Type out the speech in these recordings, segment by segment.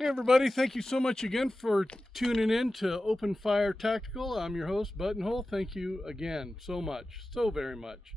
Hey everybody, thank you so much again for tuning in to Open Fire Tactical. I'm your host, Buttonhole. Thank you again so much, so very much.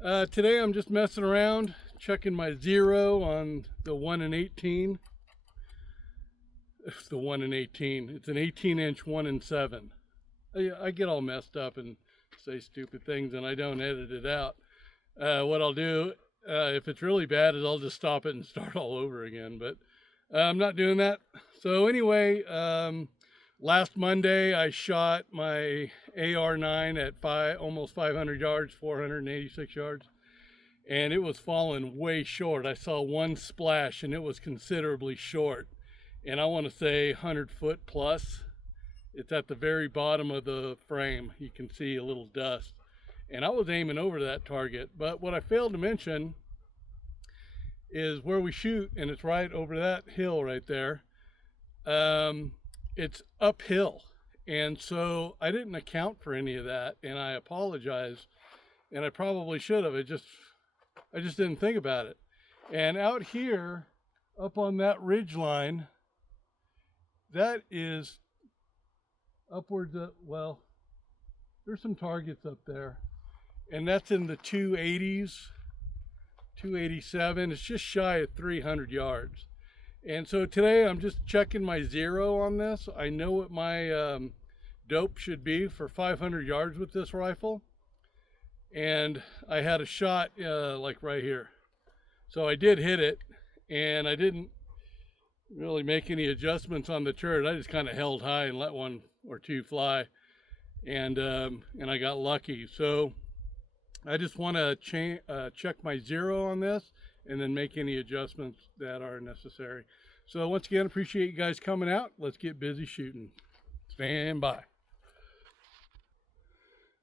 Today I'm just messing around, checking my zero on the 1 in 18. It's the 1 in 18. It's an 18-inch 1 in 7. I get all messed up and say stupid things and I don't edit it out. What I'll do, if it's really bad, is I'll just stop it and start all over again. But I'm not doing that. So anyway, last Monday I shot my AR-9 at almost 500 yards, 486 yards, and it was falling way short. I saw one splash and it was considerably short, and I want to say 100 foot plus. It's at the very bottom of the frame. You can see a little dust, and I was aiming over that target. But what I failed to mention is where we shoot, and it's right over that hill right there. It's uphill, and so I didn't account for any of that, and I apologize, and I probably should have. I just didn't think about it. And out here, up on that ridge line, that is upwards of, well, there's some targets up there, and that's in the 280s. 287. It's just shy of 300 yards. And so today I'm just checking my zero on this. I know what my dope should be for 500 yards with this rifle. And I had a shot like right here. So I did hit it, and I didn't really make any adjustments on the turret. I just kind of held high and let one or two fly, and I got lucky. So I just want to check my zero on this and then make any adjustments that are necessary. So once again, appreciate you guys coming out. Let's get busy shooting. Stand by.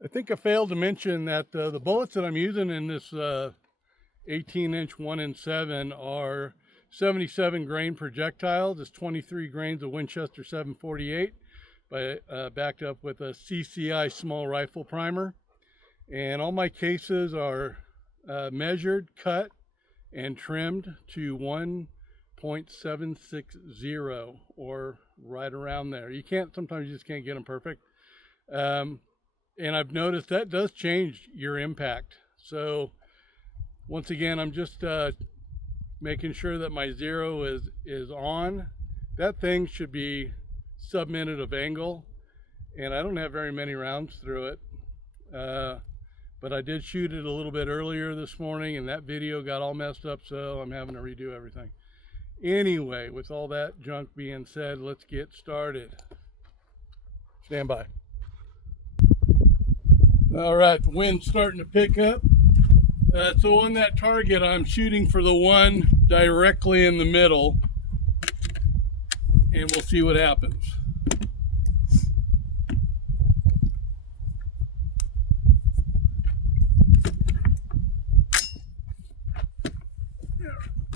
I think I failed to mention that the bullets that I'm using in this 18-inch 1 in 7 are 77 grain projectiles. It's 23 grains of Winchester 748, backed up with a CCI small rifle primer. And all my cases are measured, cut, and trimmed to 1.760, or right around there. Sometimes you just can't get them perfect. And I've noticed that does change your impact. So once again, I'm just making sure that my zero is on. That thing should be sub-minute of angle, and I don't have very many rounds through it. But I did shoot it a little bit earlier this morning, and that video got all messed up, so I'm having to redo everything. Anyway, with all that junk being said, let's get started. Stand by. All right, the wind's starting to pick up. So on that target, I'm shooting for the one directly in the middle, and we'll see what happens.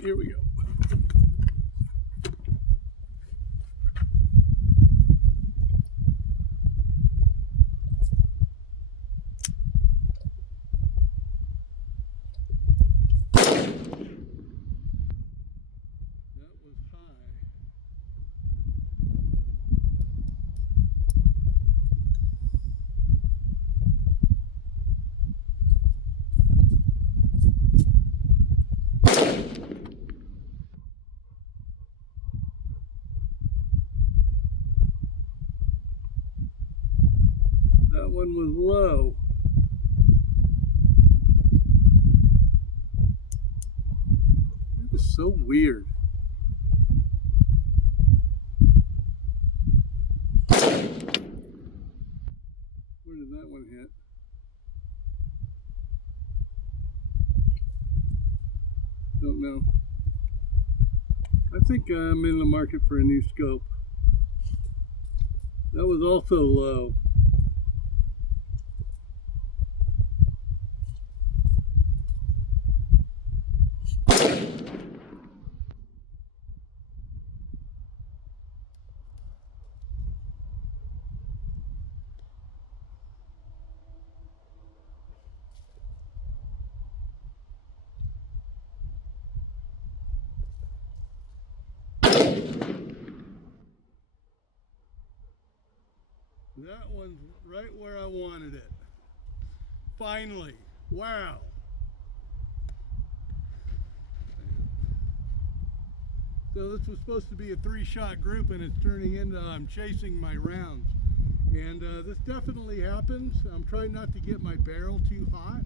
Here we go. That was high. That one was low. That is so weird. Where did that one hit? Don't know. I think I'm in the market for a new scope. That was also low. That one's right where I wanted it. Finally. Wow. So this was supposed to be a 3-shot group, and it's turning into I'm chasing my rounds. And this definitely happens. I'm trying not to get my barrel too hot.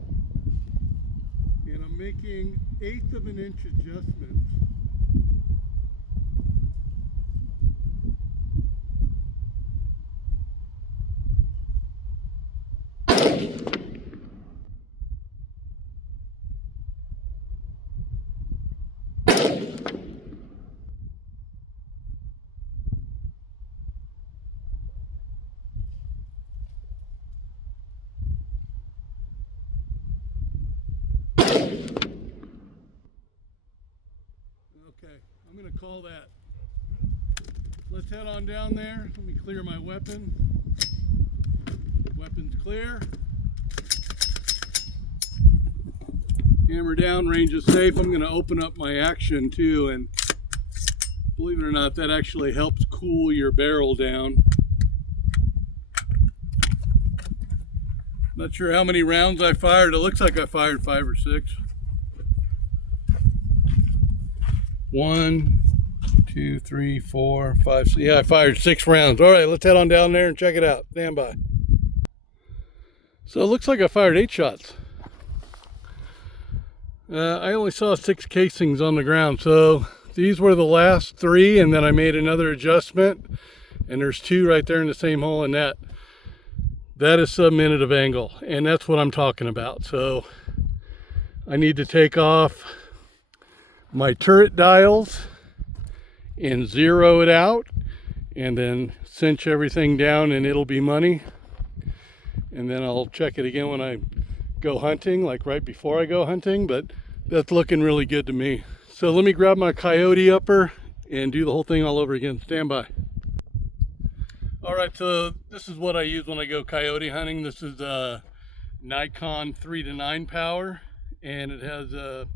And I'm making 1/8 of an inch adjustments. Okay, I'm going to call that. Let's head on down there. Let me clear my weapon. Weapon's clear. Hammer down, range is safe. I'm going to open up my action too, and believe it or not, that actually helps cool your barrel down. Not sure how many rounds I fired. It looks like I fired 5 or 6. 1, 2, 3, 4, 5. Yeah, I fired 6 rounds. All right, let's head on down there and check it out. Stand by. So it looks like I fired 8 shots. I only saw 6 casings on the ground. So these were the last 3, and then I made another adjustment. And there's 2 right there in the same hole in that. That is sub-minute of angle, and that's what I'm talking about. So I need to take off my turret dials and zero it out, and then cinch everything down, and it'll be money. And then I'll check it again when I go hunting, like right before I go hunting, but that's looking really good to me. So let me grab my coyote upper and do the whole thing all over again. Stand by. All right, so this is what I use when I go coyote hunting. This is a Nikon 3-to-9 power, and it has a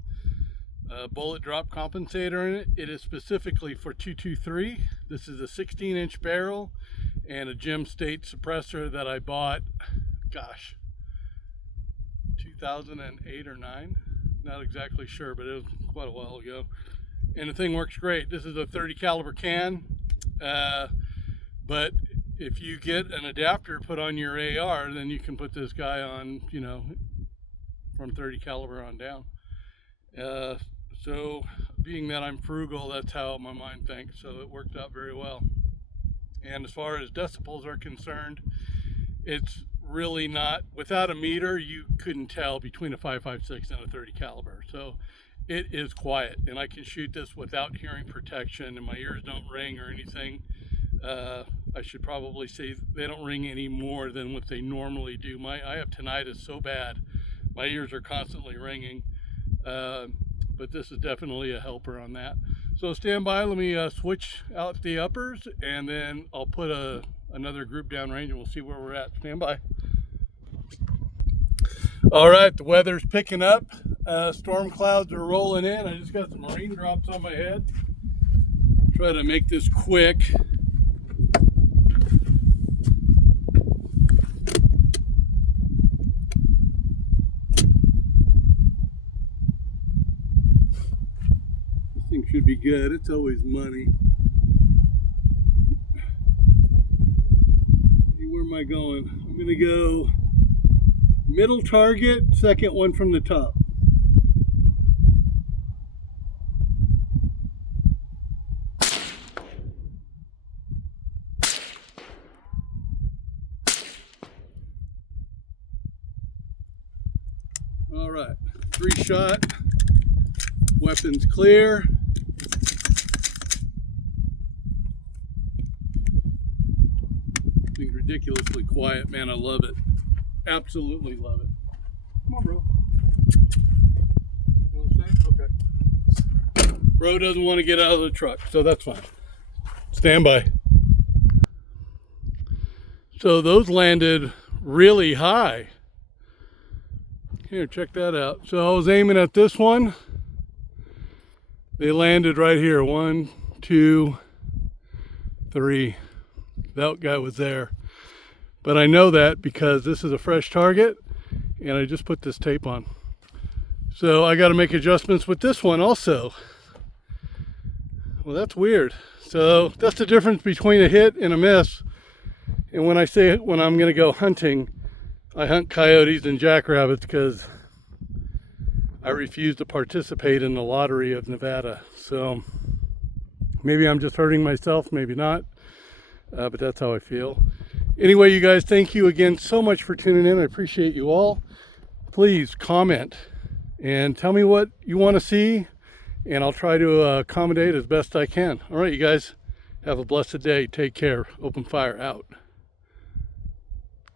bullet drop compensator in it. It is specifically for 223. This is a 16-inch barrel and a Gem State suppressor that I bought, gosh, 2008 or 9. Not exactly sure, but it was quite a while ago. And the thing works great. This is a 30 caliber can, but if you get an adapter put on your AR, then you can put this guy on, you know, from 30 caliber on down. So being that I'm frugal, that's how my mind thinks. So it worked out very well. And as far as decibels are concerned, it's really not, without a meter, you couldn't tell between a 5.56 and a 30 caliber. So it is quiet, and I can shoot this without hearing protection, and my ears don't ring or anything. I should probably say they don't ring any more than what they normally do. I have tinnitus so bad, my ears are constantly ringing, but this is definitely a helper on that. So stand by, let me switch out the uppers, and then I'll put another group downrange, and we'll see where we're at. Stand by. All right, the weather's picking up. Storm clouds are rolling in. I just got some raindrops on my head. Try to make this quick. Thing should be good. It's always money. Where am I going? I'm going to go middle target, second one from the top. All right, 3-shot. Weapons clear. Thing's ridiculously quiet, man. I love it. Absolutely love it. Come on, bro. You want to stay? Okay. Bro doesn't want to get out of the truck, so that's fine. Stand by. So those landed really high. Here, check that out. So I was aiming at this one. They landed right here. 1, 2, 3. That guy was there. But I know that because this is a fresh target and I just put this tape on. So I got to make adjustments with this one also. Well, that's weird. So that's the difference between a hit and a miss. And when I say when I'm going to go hunting, I hunt coyotes and jackrabbits because I refuse to participate in the lottery of Nevada. So maybe I'm just hurting myself, maybe not, but that's how I feel. Anyway, you guys, thank you again so much for tuning in. I appreciate you all. Please comment and tell me what you want to see, and I'll try to accommodate as best I can. All right, you guys, have a blessed day. Take care. Open fire out.